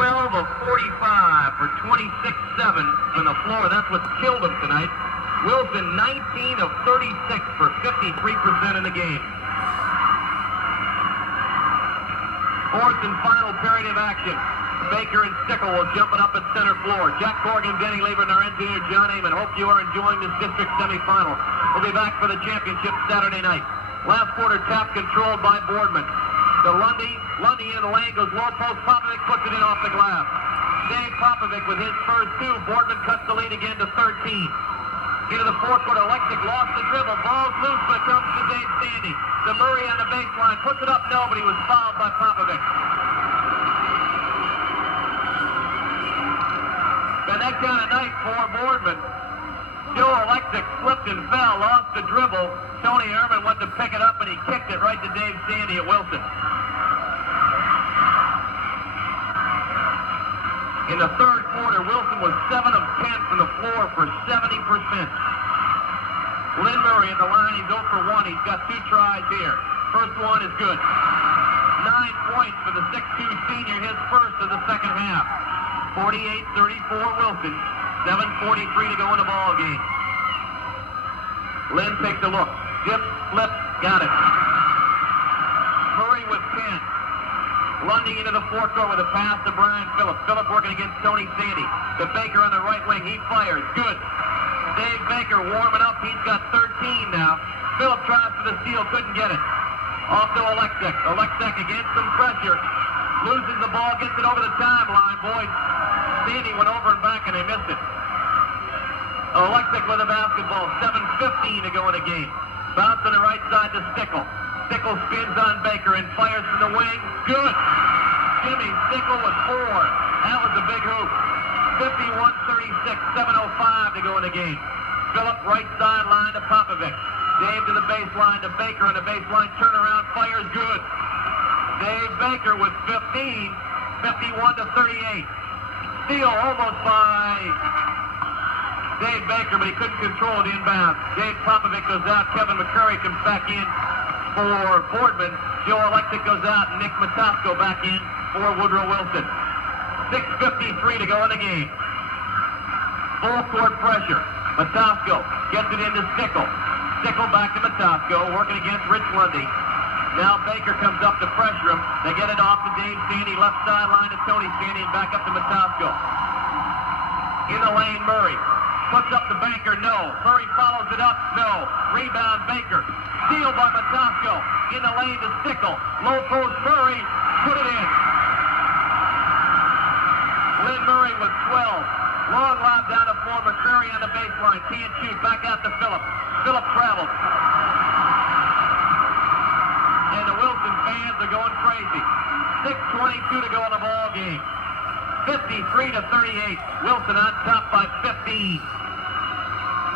12 of 45 for 26-7 on the floor. That's what killed him tonight. Wilson, 19 of 36 for 53% in the game. Fourth and final period of action. Baker and Stickle will jump it up at center floor. Jack Corrigan, Denny Lever, and our engineer John Amon. Hope you are enjoying this district semifinal. We'll be back for the championship Saturday night. Last quarter tap controlled by Boardman. To Lundy. Lundy into the lane, goes low post. Popovic puts it in off the glass. Dave Popovic with his first two. Boardman cuts the lead again to 13. Into the fourth quarter, Electric lost the dribble. Ball's loose, but it comes to Dave Sandy. To Murray on the baseline. Puts it up, no, but he was fouled by Popovic. And that kind of night for Boardman. Joe Electric slipped and fell, lost the dribble. Tony Herman went to pick it up, and he kicked it right to Dave Sandy at Wilson. In the third quarter, Wilson was 7 of 10 from the floor for 70%. Lynn Murray at the line, he's 0 for 1. He's got 2 tries here. First one is good. 9 points for the 6'2 senior, his first of the second half. 48-34 Wilson. 7:43 to go in the ball game. Lynn takes a look. Dip, flip, got it. Murray with 10. Lundy into the fourth quarter with a pass to Brian Phillips. Phillips working against Tony Sandy. The Baker on the right wing. He fires. Good. Dave Baker warming up. He's got 13 now. Phillips tries for the steal. Couldn't get it. Off to Alexek. Alexek against some pressure. Loses the ball. Gets it over the timeline. Boys, Sandy went over and back and they missed it. Alexek with the basketball. 7:15 to go in the game. Bounce on the right side to Stickle. Stickle spins on Baker and fires from the wing. Good. Jimmy Stickle with 4. That was a big hoop. 51-36, 7:05 to go in the game. Phillip right sideline to Popovic. Dave to the baseline to Baker on the baseline. Turnaround, fires good. Dave Baker with 15, 51-38. Steal almost by Dave Baker, but he couldn't control it inbounds. Dave Popovic goes out. Kevin McCurry comes back in for Boardman. Joe Electric goes out, and Nick Matosco back in for Woodrow Wilson. 6:53 to go in the game. Full court pressure. Matosco gets it into Stickle. Stickle back to Matosco, working against Rich Lundy. Now Baker comes up to pressure him. They get it off to Dave Sandy, left sideline to Tony Sandy, and back up to Matosco. In the lane, Murray. Puts up the banker, no. Murray follows it up, no. Rebound, Baker. Steal by Matosco. In the lane to Stickle. Low post, Murray. Put it in. Lynn Murray with 12. Long lob down to floor. McCurry on the baseline. Can't shoot. Back out to Phillip. Phillip travels. And the Wilson fans are going crazy. 6:22 to go in the ball game. 53-38. Wilson on top by 15.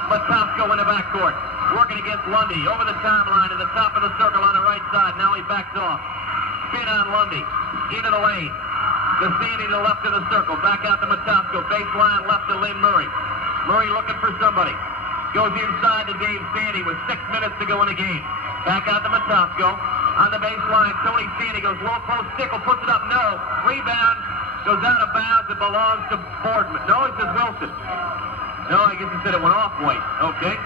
Matosco in the backcourt. Working against Lundy. Over the timeline to the top of the circle on the right side. Now he backs off. Spin on Lundy. Into the lane. To Sandy to the left of the circle. Back out to Matosco. Baseline left to Lynn Murray. Murray looking for somebody. Goes inside to Dave Sandy with 6 minutes to go in the game. Back out to Matosco. On the baseline, Tony Sandy goes low post. Stickle puts it up. No. Rebound. Goes out of bounds. It belongs to Boardman. No, it says Wilson. No, I guess he said it went off White. Okay.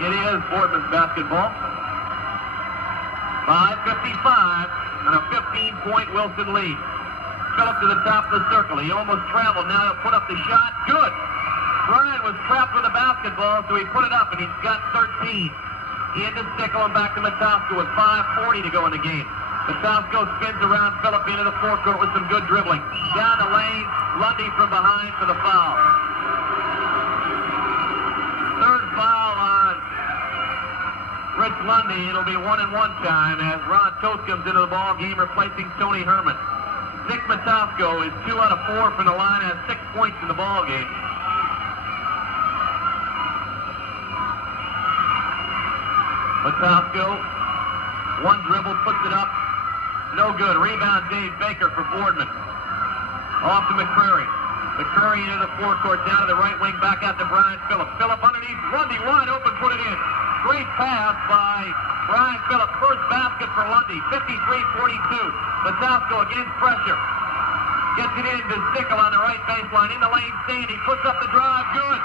It is Boardman's basketball. 5:55 and a 15-point Wilson lead. Phillip to the top of the circle. He almost traveled. Now he'll put up the shot. Good. Brian was trapped with the basketball, so he put it up, and he's got 13. Into Stickle and back to Matosco with 5:40 to go in the game. Matosco spins around Phillip into the forecourt with some good dribbling. Down the lane, Lundy from behind for the foul. Third foul on Rich Lundy. It'll be 1-and-1 time as Ron Toth comes into the ball game replacing Tony Herman. Nick Matosco is 2 out of 4 from the line, has 6 points in the ball game. Matosco, one dribble, puts it up. No good. Rebound Dave Baker for Boardman. Off to McCurry. McCurry into the forecourt, down to the right wing, back out to Brian Phillip. Phillip underneath, Lundy wide open, put it in. Great pass by Brian Phillip. First basket for Lundy, 53-42. Matosco against pressure. Gets it in to Stickle on the right baseline. In the lane, Sandy puts up the drive. Good.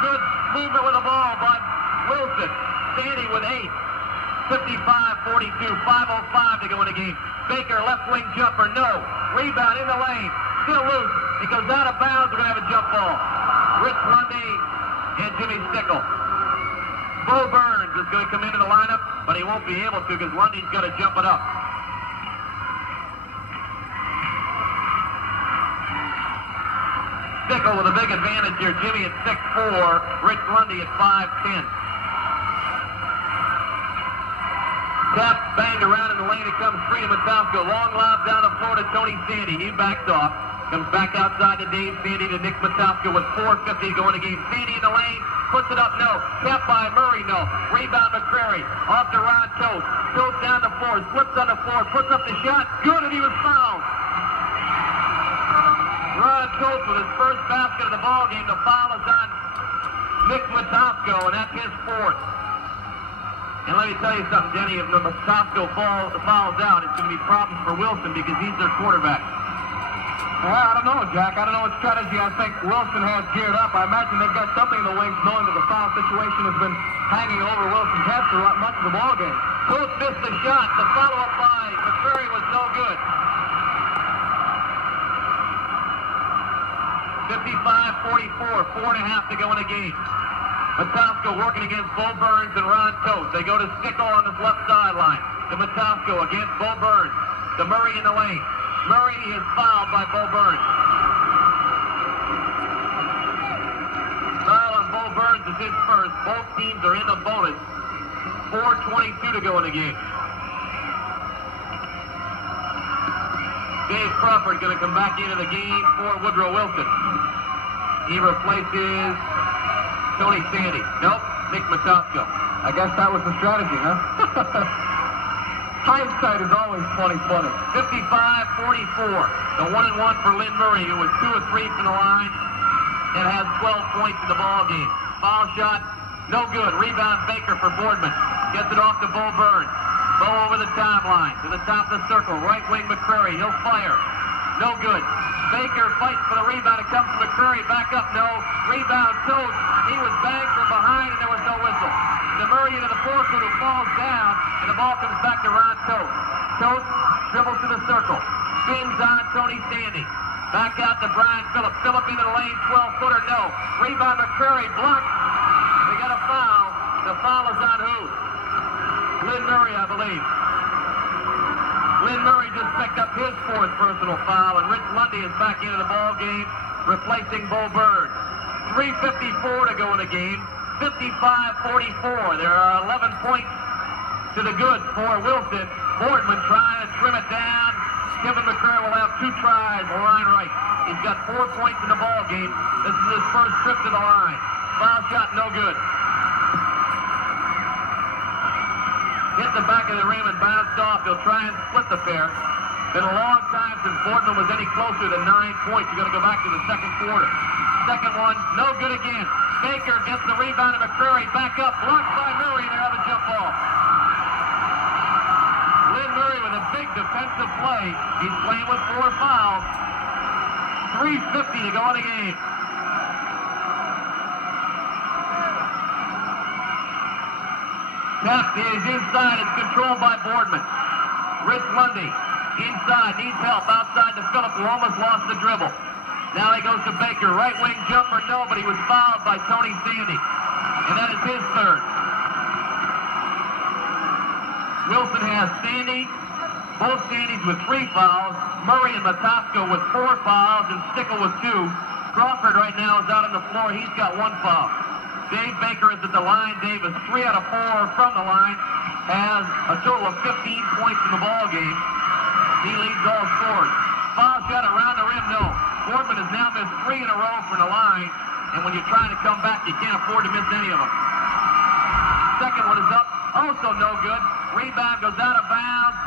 Good movement with the ball by Wilson. Sandy with 8. 55-42. 5:05 to go in the game. Baker, left wing jumper. No. Rebound in the lane. Still loose. It goes out of bounds. We're going to have a jump ball. Rich Lundy and Jimmy Stickle. Bo Burns is going to come into the lineup, but he won't be able to because Lundy's got to jump it up. Stickle with a big advantage here. Jimmy at 6'4", Rich Lundy at 5'10". Tap banged around in the lane. It comes free to Matowsko. Long lob down the floor to Tony Sandy. He backs off. Comes back outside to Dave Sandy to Nick Matowsko with 4:50 going to game. Sandy in the lane. Puts it up. No. Tap by Murray. No. Rebound McCrary. Off to Ron Toast. Toast down the floor. Slips on the floor. Puts up the shot. Good, and he was fouled. Ron Toast with his first basket of the ball game. The foul is on Nick Matowsko, and that's his fourth. And let me tell you something, Denny, if Matowsko fouls out, it's going to be problems for Wilson because he's their quarterback. Well, I don't know, Jack. I don't know what strategy I think Wilson has geared up. I imagine they've got something in the wings knowing that the foul situation has been hanging over Wilson's head for much of the ball game. Toast missed the shot. The follow-up by McCrary was no good. 55-44, 4.5 to go in the game. Matowsko working against Bo Burns and Ron Toast. They go to Stickle on his left sideline. To Matowsko against Bo Burns. To Murray in the lane. Murray is fouled by Bo Burns. Foul on Bo Burns is his first. Both teams are in the bonus. 4:22 to go in the game. Dave Crawford going to come back into the game for Woodrow Wilson. He replaces Tony Sandy. Nope, Nick Matowsko. I guess that was the strategy, huh? Hindsight is always 20/20. 55-44. The 1-1 for Lynn Murray, who was 2 of 3 from the line and has 12 points in the ball game. Foul shot, no good. Rebound Baker for Boardman. Gets it off to Bo Burns. Bo over the timeline to the top of the circle. Right wing McCrary. He'll fire. No good. Baker fights for the rebound. It comes to McCrary. Back up. No. Rebound Toast. He was bagged from behind and there was no whistle. To Murray into the forefoot who falls down and the ball comes back to Ron Toast. Toast dribbles to the circle. Spins on Tony Sandy. Back out to Brian Phillips. Phillips into the lane. 12-footer. No. Rebound McCrary. Blocked. They got a foul. The foul is on who? Lynn Murray, I believe. Lynn Murray just picked up his 4th personal foul, and Rich Lundy is back into the ball game, replacing Bo Burns. 3:54 to go in the game. 55-44. There are 11 points to the good for Wilson. Boardman trying to trim it down. Kevin McCrary will have 2 tries, line right. He's got 4 points in the ball game. This is his first trip to the line. Foul shot, no good. Hit the back of the rim and bounced off. He'll try and split the pair. Been a long time since Boardman was any closer than 9 points. You're going to go back to the second quarter. Second one, no good again. Baker gets the rebound to McCrary. Back up, blocked by Murray, and they have a jump ball. Lynn Murray with a big defensive play. He's playing with 4 fouls. 3:50 to go in the game. Tap is inside. It's controlled by Boardman. Rich Lundy inside. Needs help. Outside to Phillips, who almost lost the dribble. Now he goes to Baker. Right wing jumper. No, but he was fouled by Tony Sandy. And that is his 3rd. Wilson has Sandy. Both Sandys with 3 fouls. Murray and Matowsko with 4 fouls. And Stickle with 2. Crawford right now is out on the floor. He's got 1 foul. Dave Baker is at the line. Dave is 3 out of 4 from the line. Has a total of 15 points in the ball game. He leads all scorers. Foul shot around the rim, no. Boardman has now missed 3 in a row from the line. And when you're trying to come back, you can't afford to miss any of them. Second one is up. Also no good. Rebound goes out of bounds.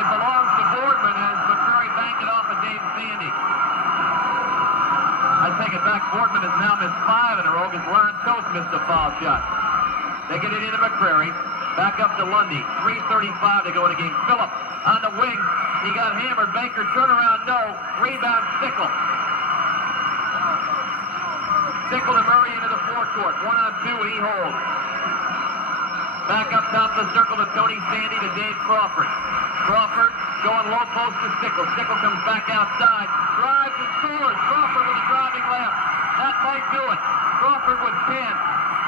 It belongs to Boardman as McCrary banked it off of Dave Sandy. I take it back. Boardman has now missed 5 in a row because Ron Toast missed a foul shot. They get it into McCrary. Back up to Lundy. 3:35 to go in the game. Phillips on the wing. He got hammered. Baker turnaround, no. Rebound, Stickle. Stickle to Murray into the forecourt. 1-on-2, and he holds. Back up top of the circle to Tony Sandy to Dave Crawford. Crawford going low post to Stickle. Stickle comes back outside. Drives and scores. Crawford with a driving layup. That might do it. Crawford with 10.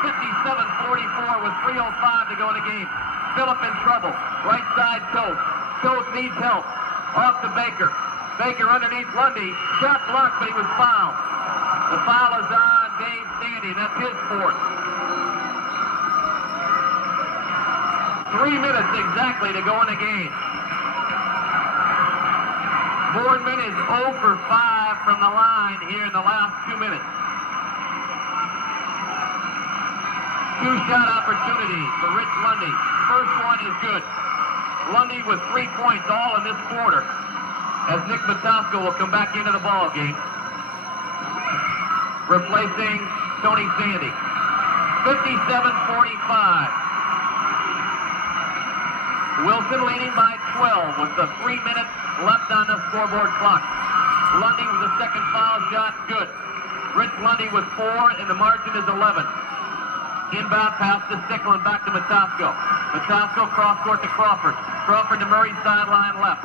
57-44 with 3:05 to go in the game. Phillip in trouble. Right side, Toth. Toth needs help. Off to Baker. Baker underneath Lundy. Shot blocked, but he was fouled. The foul is on Dave Sandy. That's his fourth. 3 minutes exactly to go in the game. Boardman is 0 for 5 from the line here in the last 2 minutes. Two-shot opportunity for Rich Lundy. First one is good. Lundy with 3 points all in this quarter as Nick Matosco will come back into the ball game, replacing Tony Sandy. 57-45. Wilson leading by 12 with the 3 minutes left on the scoreboard clock. Lundy with the second foul shot, good. Rich Lundy with 4, and the margin is 11. Inbound pass to Stickle and back to Matosco. Matosco cross-court to Crawford. Crawford to Murray, sideline left.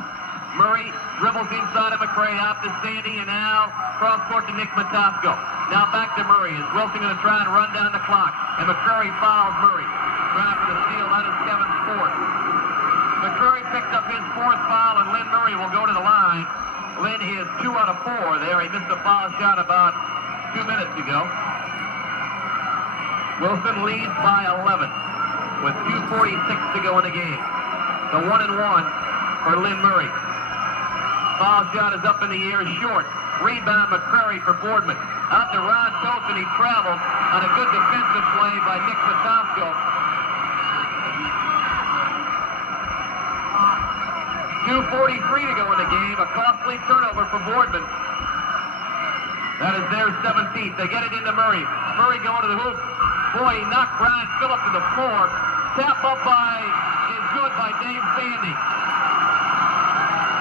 Murray dribbles inside of McCray, out to Sandy, and now cross-court to Nick Matosco. Now back to Murray. Is Wilson going to try and run down the clock? And McCurry fouls Murray. Trying for the steal, that is Kevin's fourth. McCurry picked up his fourth foul, and Lynn Murray will go to the line. Lynn is 2 out of 4 there. He missed a foul shot about 2 minutes ago. Wilson leads by 11 with 2:46 to go in the game. The 1-and-1 for Lynn Murray. Foul shot is up in the air, short. Rebound McCrary for Boardman. Out to Ron Toth, and he traveled on a good defensive play by Nick Matosco. 2:43 to go in the game. A costly turnover for Boardman. That is their 17th. They get it into Murray. Murray going to the hoop. Boy, he knocked Brian Phillip to the floor. Tap up is good by Dave Sandy.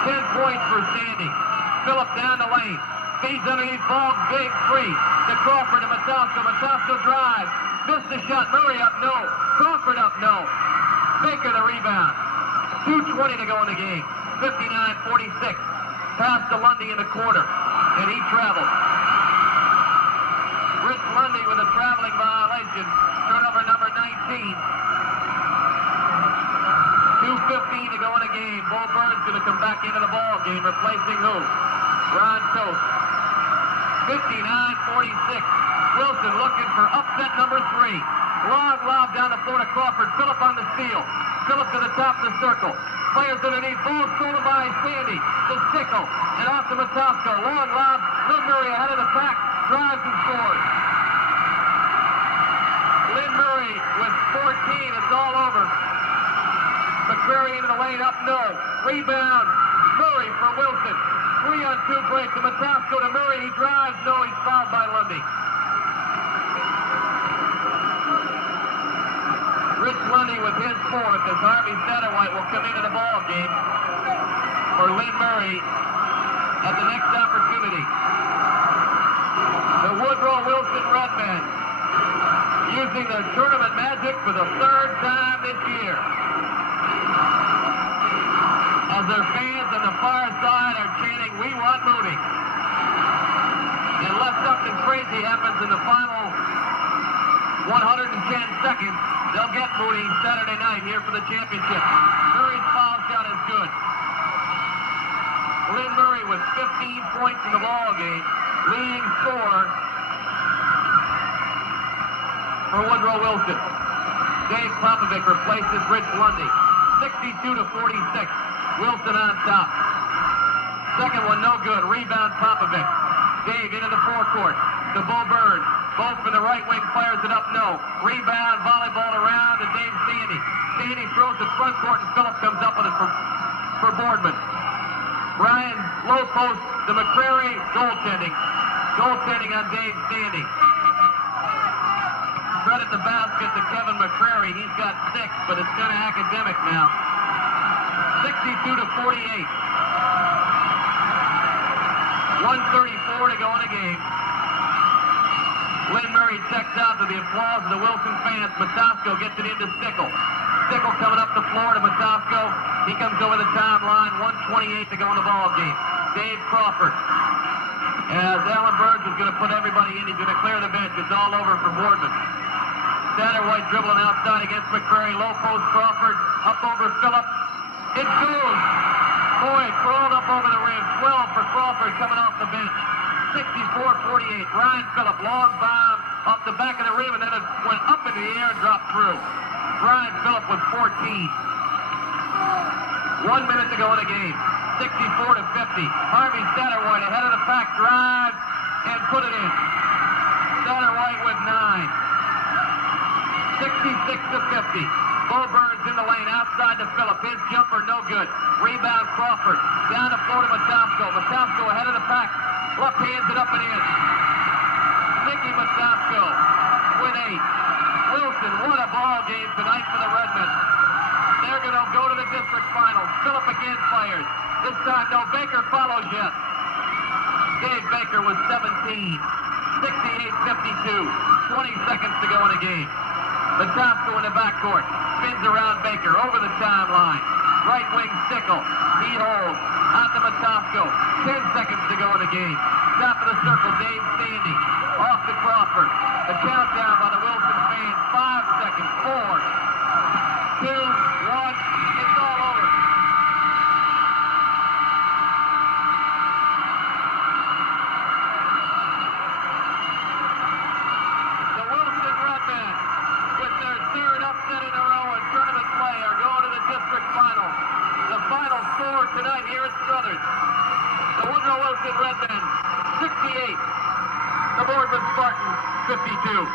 10 points for Sandy. Phillip down the lane. Feeds underneath ball, big three. To Crawford to Matosco. Matosco drives. Missed the shot. Murray up, no. Crawford up, no. Baker the rebound. 2:20 to go in the game. 59-46. Pass to Lundy in the corner. And he traveled. Rich Lundy with a traveling violation. Turnover number 19. 2:15 to go in the game. Bo Bird's going to come back into the ball game, replacing who? Ron Toth. 59-46. Wilson looking for upset number 3. Long lob down the floor to Crawford. Phillip on the steal. Phillip to the top of the circle. Players underneath. Ball stolen by Sandy. To Stickle. And off to Matosco. Long lob. Lynn Murray ahead of the pack. Drives and scores. Lynn Murray with 14. It's all over. McCrary into the lane. Up no. Rebound. Murray for Wilson. 3-on-2 break to Matosco to Murray. He drives. No, he's fouled by Lundy. Rich Lundy with his fourth as Harvey Satterwhite will come into the ball game for Lynn Murray at the next opportunity. The Woodrow Wilson Redmen using their tournament magic for the 3rd time this year. As their fans on the far side are chanting, "We want Moody." Unless something crazy happens in the final 110 seconds, they'll get Moody Saturday night here for the championship. Murray's foul shot is good. Lynn Murray with 15 points in the ball game, leading scorer for Woodrow Wilson. Dave Popovic replaces Rich Lundy. 62-46. Wilson on top. Second one no good. Rebound Popovic. Dave into the forecourt to Bo Bird. Bo from the right wing fires it up, no. Rebound, volleyball around to Dave Sandy. Sandy throws it front court and Phillip comes up with it for Boardman. Ryan low post to McCrary, goaltending. Goaltending on Dave Sandy. Credit the basket to Kevin McCrary. He's got 6, but it's kind of academic now. 62-48. 1:34 to go in the game. Lynn Murray checks out to the applause of the Wilson fans. Matosco gets it into Stickle. Stickle coming up the floor to Matosco. He comes over the timeline. 1:28 to go in the ball game. Dave Crawford. As Alan Burns is going to put everybody in, he's going to clear the bench. It's all over for Boardman. Satterwhite dribbling outside against McCrary. Low post Crawford. Up over Phillip. It goes. Boyd crawled up over the rim. 12 for Crawford coming off the bench. 64-48. Ryan Phillip, long bomb off the back of the rim, and then it went up into the air and dropped through. Ryan Phillip with 14. 1 minute to go in the game. 64-50. Harvey Satterwhite ahead of the pack, drives and put it in. Satterwhite with 9. 66-50. Bo Burns in the lane, outside to Phillip. His jumper, no good. Rebound, Crawford. Down the floor to Matosco. Matosco ahead of the pack. Left hands it up and in. Nicky Matosco with 8. Wilson, what a ball game tonight for the Redmen. They're going to go to the district finals. Phillip again fires. This time, no, Baker follows yet. Dave Baker was 17. 68-52. 20 seconds to go in the game. Matosco in the backcourt. Spins around Baker. Over the timeline. Right wing Stickle. He holds. Out to Matosco. 10 seconds to go in the game. Top of the circle, Dave Sandy. Off to Crawford. The countdown by the Wilson fans. 5 seconds. 4, 2, 1. It's all over. The Wilson Redmen, with their third upset in a row in tournament play, are going to the district finals. The final score tonight here at Struthers. The Woodrow Wilson Redmen, 68. The Boardman Spartans, 52.